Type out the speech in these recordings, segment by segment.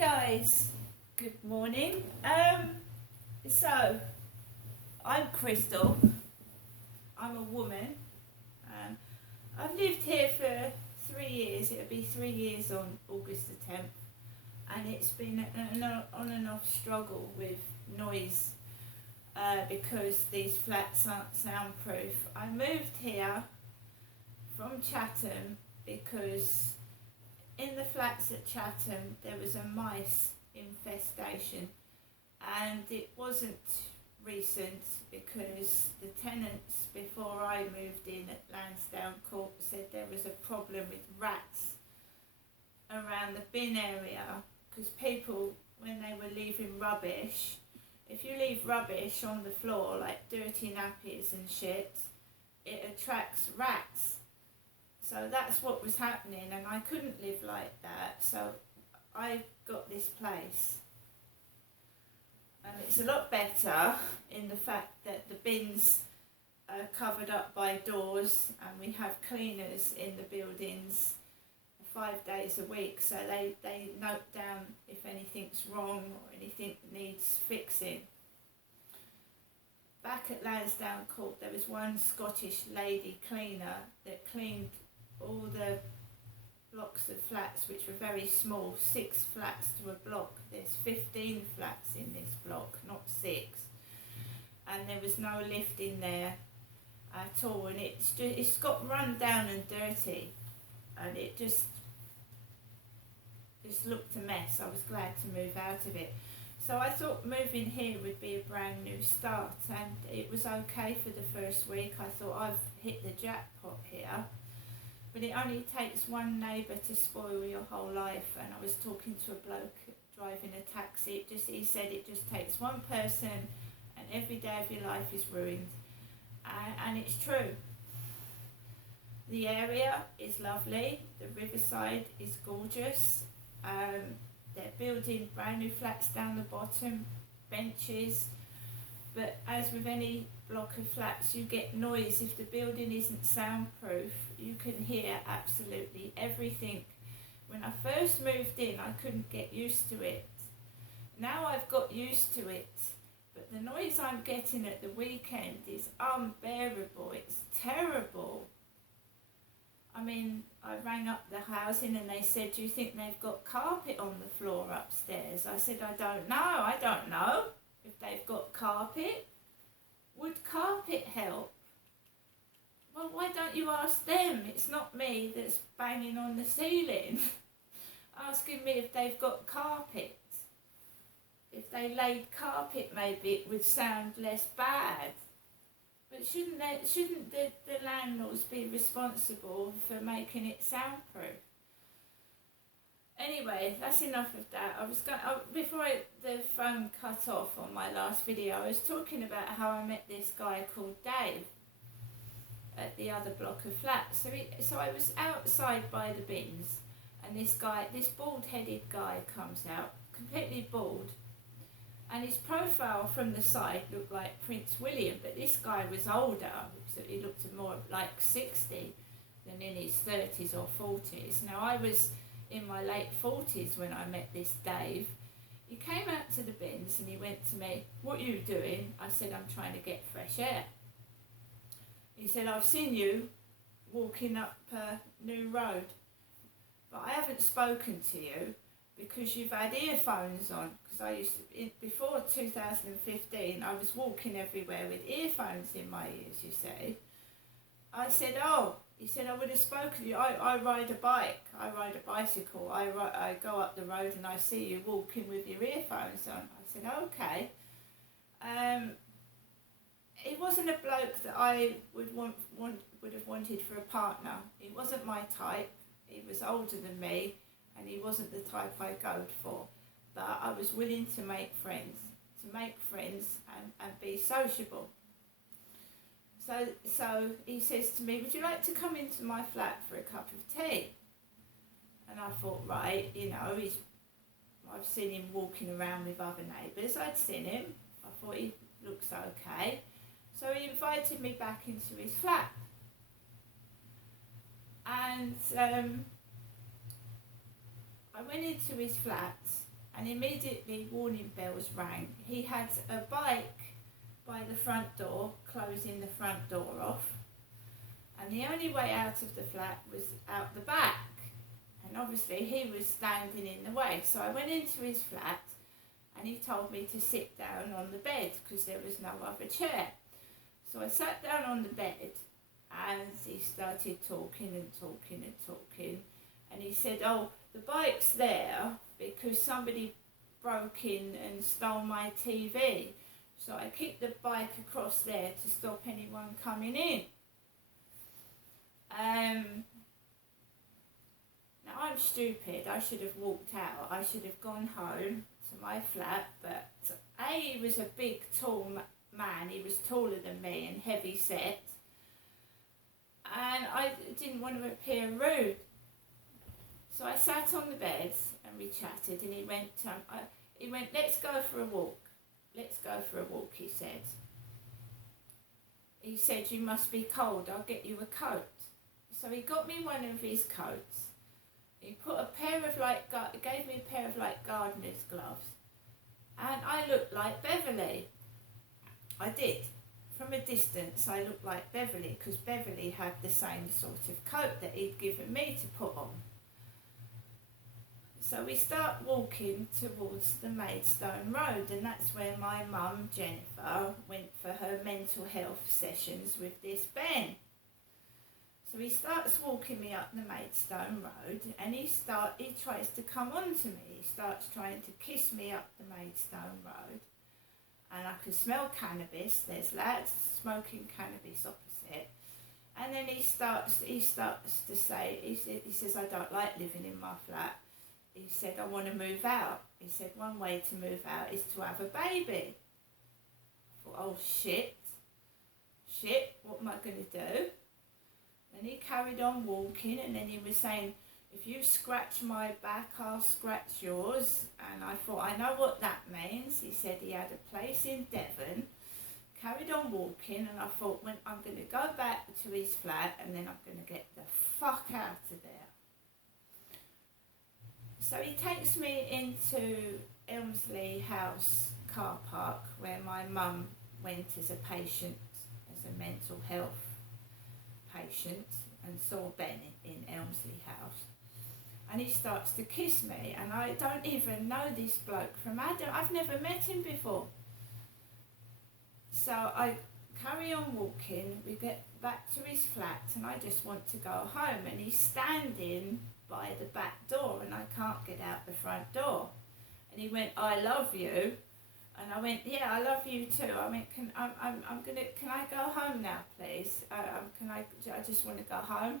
Guys, good morning. So I'm Crystal. I'm a woman. I've lived here for 3 years. It'll be 3 years on August the 10th, and it's been an on and off struggle with noise because these flats aren't soundproof. I moved here from Chatham because in the flats at Chatham there was a mice infestation, and it wasn't recent because the tenants before I moved in at Lansdowne Court said there was a problem with rats around the bin area because people, when they were leaving rubbish, if you leave rubbish on the floor like dirty nappies and shit, it attracts rats. So that's what was happening, and I couldn't live like that, so I got this place. And it's a lot better in the fact that the bins are covered up by doors, and we have cleaners in the buildings 5 days a week, so they note down if anything's wrong or anything needs fixing. Back at Lansdowne Court there was one Scottish lady cleaner that cleaned all the blocks of flats, which were very small, 6 flats to a block. There's 15 flats in this block, not 6, and there was no lift in there at all, and it's got run down and dirty, and it just looked a mess. I was glad to move out of it. So I thought moving here would be a brand new start, and it was okay for the first week. I thought I've hit the jackpot here. But it only takes one neighbour to spoil your whole life. And I was talking to a bloke driving a taxi. He said it just takes one person and every day of your life is ruined. And it's true. The area is lovely. The riverside is gorgeous. They're building brand new flats down the bottom, benches. But as with any block of flats, you get noise. If the building isn't soundproof, you can hear absolutely everything. When I first moved in, I couldn't get used to it. Now I've got used to it, but the noise I'm getting at the weekend is unbearable. It's terrible. I mean, I rang up the housing and they said, do you think they've got carpet on the floor upstairs? I said, I don't know if they've got carpet. Would carpet help? Well, why don't you ask them? It's not me that's banging on the ceiling asking me if they've got carpet. If they laid carpet, maybe it would sound less bad. But shouldn't the landlords be responsible for making it soundproof? Anyway, that's enough of that. Before the phone cut off on my last video, I was talking about how I met this guy called Dave at the other block of flats. So I was outside by the bins, and this bald-headed guy comes out, completely bald, and his profile from the side looked like Prince William, but this guy was older, so he looked more like 60 than in his 30s or 40s. Now I was in my late 40s when I met this Dave. He came out to the bins and he went to me, what are you doing? I said, I'm trying to get fresh air. He said, I've seen you walking up New Road, but I haven't spoken to you because you've had earphones on. Because before 2015, I was walking everywhere with earphones in my ears, you see. I said, oh. He said, I would have spoken to you. I ride a bike. I ride a bicycle. I go up the road and I see you walking with your earphones on. I said, okay. He wasn't a bloke that I would have wanted for a partner. He wasn't my type. He was older than me, and he wasn't the type I go for. But I was willing to make friends and be sociable. So he says to me, would you like to come into my flat for a cup of tea? And I thought, right, I've seen him walking around with other neighbours. I'd seen him. I thought he looks okay. So he invited me back into his flat. And I went into his flat and immediately warning bells rang. He had a bike by the front door, closing the front door off, and the only way out of the flat was out the back, and obviously he was standing in the way. So I went into his flat and he told me to sit down on the bed because there was no other chair. So I sat down on the bed and he started talking and talking and talking, and he said, oh, the bike's there because somebody broke in and stole my TV. So I kicked the bike across there to stop anyone coming in. Now I'm stupid, I should have walked out, I should have gone home to my flat, but A, he was a big tall man, he was taller than me and heavy set, and I didn't want to appear rude. So I sat on the bed and we chatted, and he went, let's go for a walk. Let's go for a walk, he said. He said, you must be cold, I'll get you a coat. So he got me one of his coats. He put gave me a pair of gardener's gloves. And I looked like Beverly. I did. From a distance, I looked like Beverly because Beverly had the same sort of coat that he'd given me to put on. So we start walking towards the Maidstone Road, and that's where my mum, Jennifer, went for her mental health sessions with this Ben. So he starts walking me up the Maidstone Road, and he tries to come on to me. He starts trying to kiss me up the Maidstone Road, and I could smell cannabis. There's lads smoking cannabis opposite. And then he starts to say, he says, I don't like living in my flat. He said, I want to move out. He said, one way to move out is to have a baby. I thought, oh shit, what am I going to do? Then he carried on walking, and then he was saying, if you scratch my back, I'll scratch yours. And I thought, I know what that means. He said he had a place in Devon, carried on walking, and I thought, when I'm going to go back to his flat, and then I'm going to get the fuck out of there. So he takes me into Elmsley House car park where my mum went as a patient, as a mental health patient, and saw Ben in Elmsley House. And he starts to kiss me, and I don't even know this bloke from Adam. I've never met him before. So I carry on walking, we get back to his flat, and I just want to go home, and he's standing by the back door, and I can't get out the front door. And he went, I love you. And I went, yeah, I love you too. I went, can I go home now, please? I just want to go home.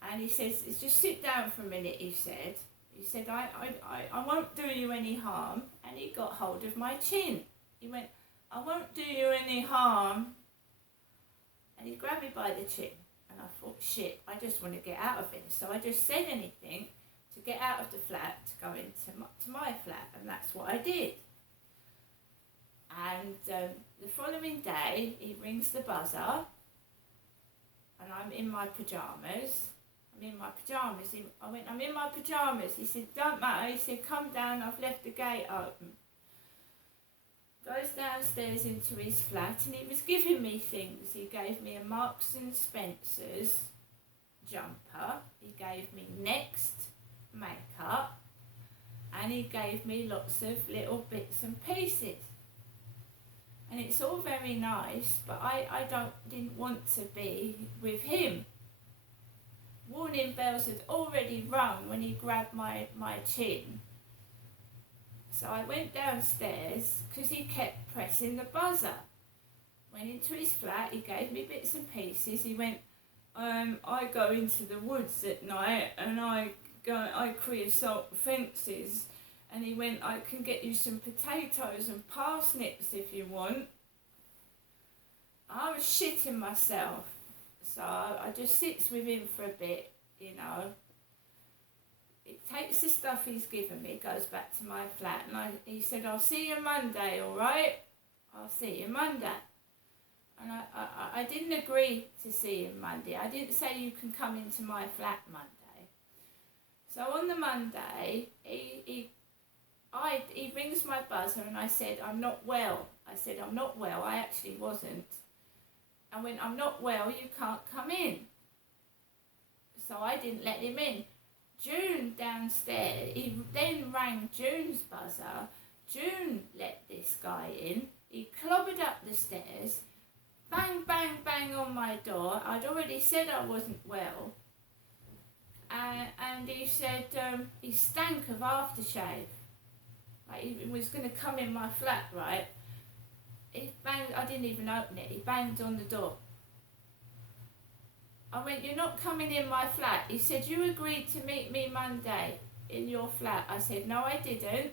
And he says, just sit down for a minute, he said. He said, I won't do you any harm. And he got hold of my chin. He went, I won't do you any harm. And he grabbed me by the chin. And I thought, shit, I just want to get out of here. So I just said anything to get out of the flat, to go into my flat. And that's what I did. And the following day, he rings the buzzer, and I'm in my pyjamas. I went, I'm in my pyjamas. He said, don't matter. He said, come down, I've left the gate open. Goes downstairs into his flat, and he was giving me things. He gave me a Marks and Spencer's jumper. He gave me Next makeup, and he gave me lots of little bits and pieces. And it's all very nice, but I didn't want to be with him. Warning bells had already rung when he grabbed my chin. So I went downstairs because he kept pressing the buzzer. Went into his flat, he gave me bits and pieces. He went, I go into the woods at night and I creosote fences. And he went, I can get you some potatoes and parsnips if you want. I was shitting myself. So I just sits with him for a bit, you know. It takes the stuff he's given me, goes back to my flat, and he said, I'll see you Monday, all right? I'll see you Monday. And I didn't agree to see him Monday. I didn't say you can come into my flat Monday. So on the Monday, he he rings my buzzer and I said, I'm not well. I said, I'm not well. I actually wasn't. And when I'm not well, you can't come in. So I didn't let him in. June downstairs, he then rang June's buzzer. June let this guy in. He clobbered up the stairs, bang, bang, bang on my door. I'd already said I wasn't well. And he said he stank of aftershave. Like he was going to come in my flat, right? He banged, I didn't even open it. He banged on the door. I went, you're not coming in my flat. He said, you agreed to meet me Monday in your flat. I said, no, I didn't.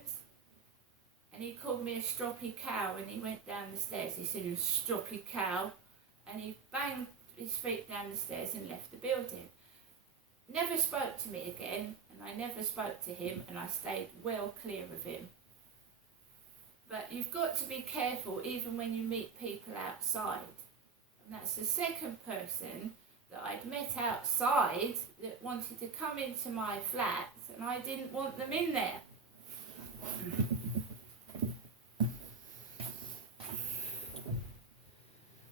And he called me a stroppy cow when he went down the stairs. He said, you stroppy cow. And he banged his feet down the stairs and left the building. Never spoke to me again, and I never spoke to him, and I stayed well clear of him. But you've got to be careful even when you meet people outside. And that's the second person that I'd met outside that wanted to come into my flat, and I didn't want them in there.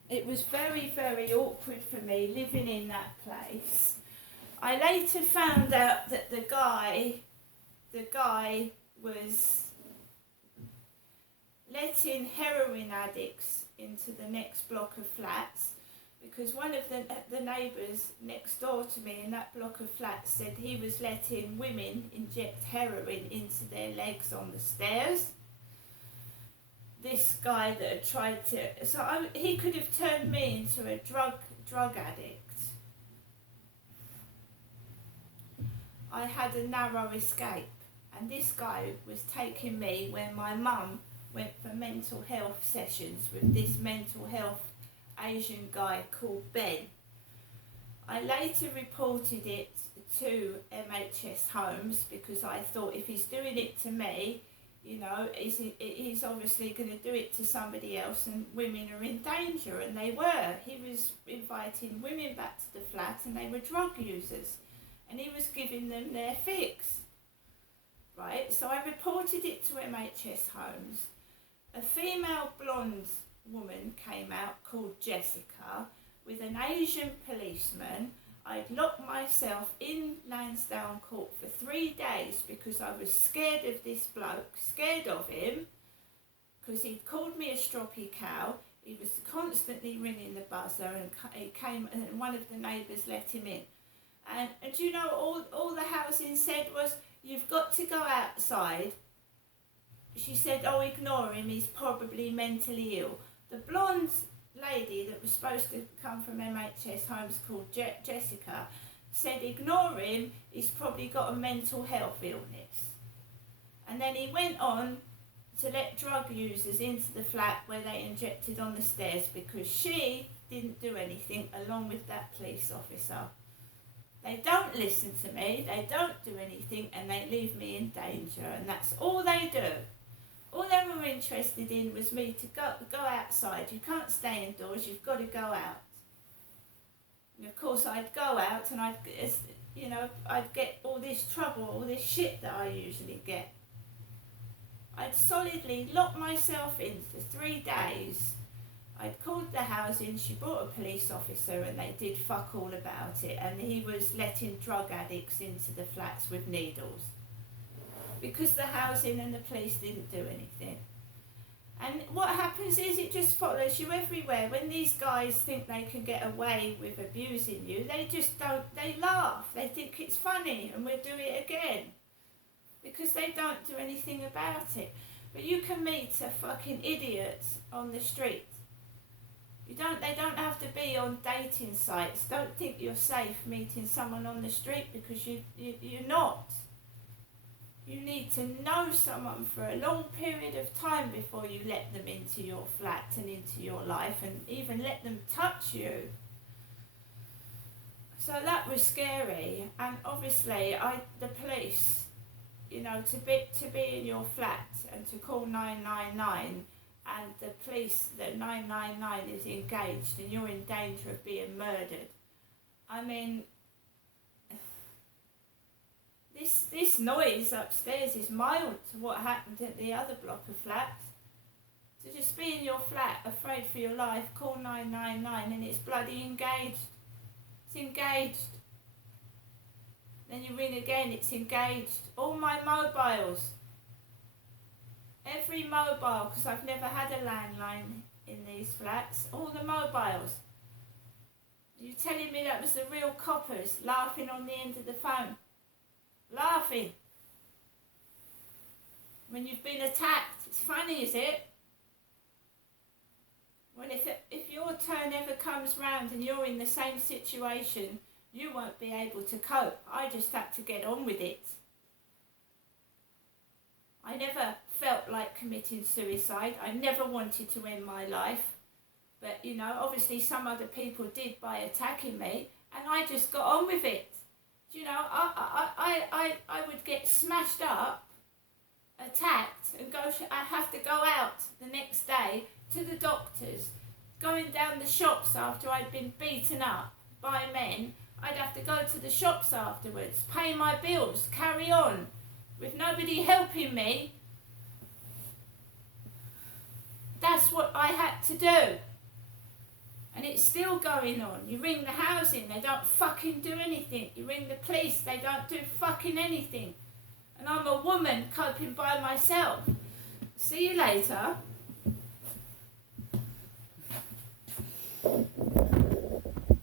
It was very, very awkward for me living in that place. I later found out that the guy was letting heroin addicts into the next block of flats, because one of the neighbours next door to me in that block of flats said he was letting women inject heroin into their legs on the stairs. This guy that had tried to... he could have turned me into a drug addict. I had a narrow escape, and this guy was taking me when my mum went for mental health sessions with this mental health Asian guy called Ben. I later reported it to MHS Homes because I thought if he's doing it to me, you know, he's obviously going to do it to somebody else, and women are in danger, and they were. He was inviting women back to the flat and they were drug users, and he was giving them their fix. Right, so I reported it to MHS Homes. A female blonde woman came out called Jessica with an Asian policeman. I'd locked myself in Lansdowne Court for 3 days because I was scared of this bloke, scared of him, because he'd called me a stroppy cow. He was constantly ringing the buzzer, and he came, and one of the neighbours let him in. And you know, all the housing said was, you've got to go outside. She said, oh, ignore him, he's probably mentally ill. The blonde lady that was supposed to come from MHS Homes called Jessica said, ignore him, he's probably got a mental health illness. And then he went on to let drug users into the flat where they injected on the stairs because she didn't do anything along with that police officer. They don't listen to me, they don't do anything, and they leave me in danger, and that's all they do. All they were interested in was me to go outside. You can't stay indoors, you've got to go out. And of course I'd go out and I'd get all this trouble, all this shit that I usually get. I'd solidly locked myself in for 3 days. I'd called the housing, she brought a police officer, and they did fuck all about it, and he was letting drug addicts into the flats with needles. Because the housing and the police didn't do anything. And what happens is it just follows you everywhere. When these guys think they can get away with abusing you, they just don't, they laugh. They think it's funny and we'll do it again. Because they don't do anything about it. But you can meet a fucking idiot on the street. They don't have to be on dating sites. Don't think you're safe meeting someone on the street because you're not. You need to know someone for a long period of time before you let them into your flat and into your life and even let them touch you. So that was scary, and obviously the police, you know, to be in your flat and to call 999 and the police, that 999 is engaged and you're in danger of being murdered. I mean, This noise upstairs is mild to what happened at the other block of flats. To just be in your flat, afraid for your life, call 999 and it's bloody engaged. It's engaged. Then you ring again, it's engaged. All my mobiles. Every mobile, because I've never had a landline in these flats. All the mobiles. You're telling me that was the real coppers laughing on the end of the phone. Laughing. When you've been attacked. It's funny, is it? Well, if your turn ever comes round and you're in the same situation, you won't be able to cope. I just had to get on with it. I never felt like committing suicide. I never wanted to end my life. But, you know, obviously some other people did by attacking me, and I just got on with it. You know, I would get smashed up, attacked, and I have to go out the next day to the doctors, going down the shops after I'd been beaten up by men. I'd have to go to the shops afterwards, pay my bills, carry on, with nobody helping me. That's what I had to do. And it's still going on. You ring the housing, they don't fucking do anything. You ring the police, they don't do fucking anything. And I'm a woman coping by myself. See you later.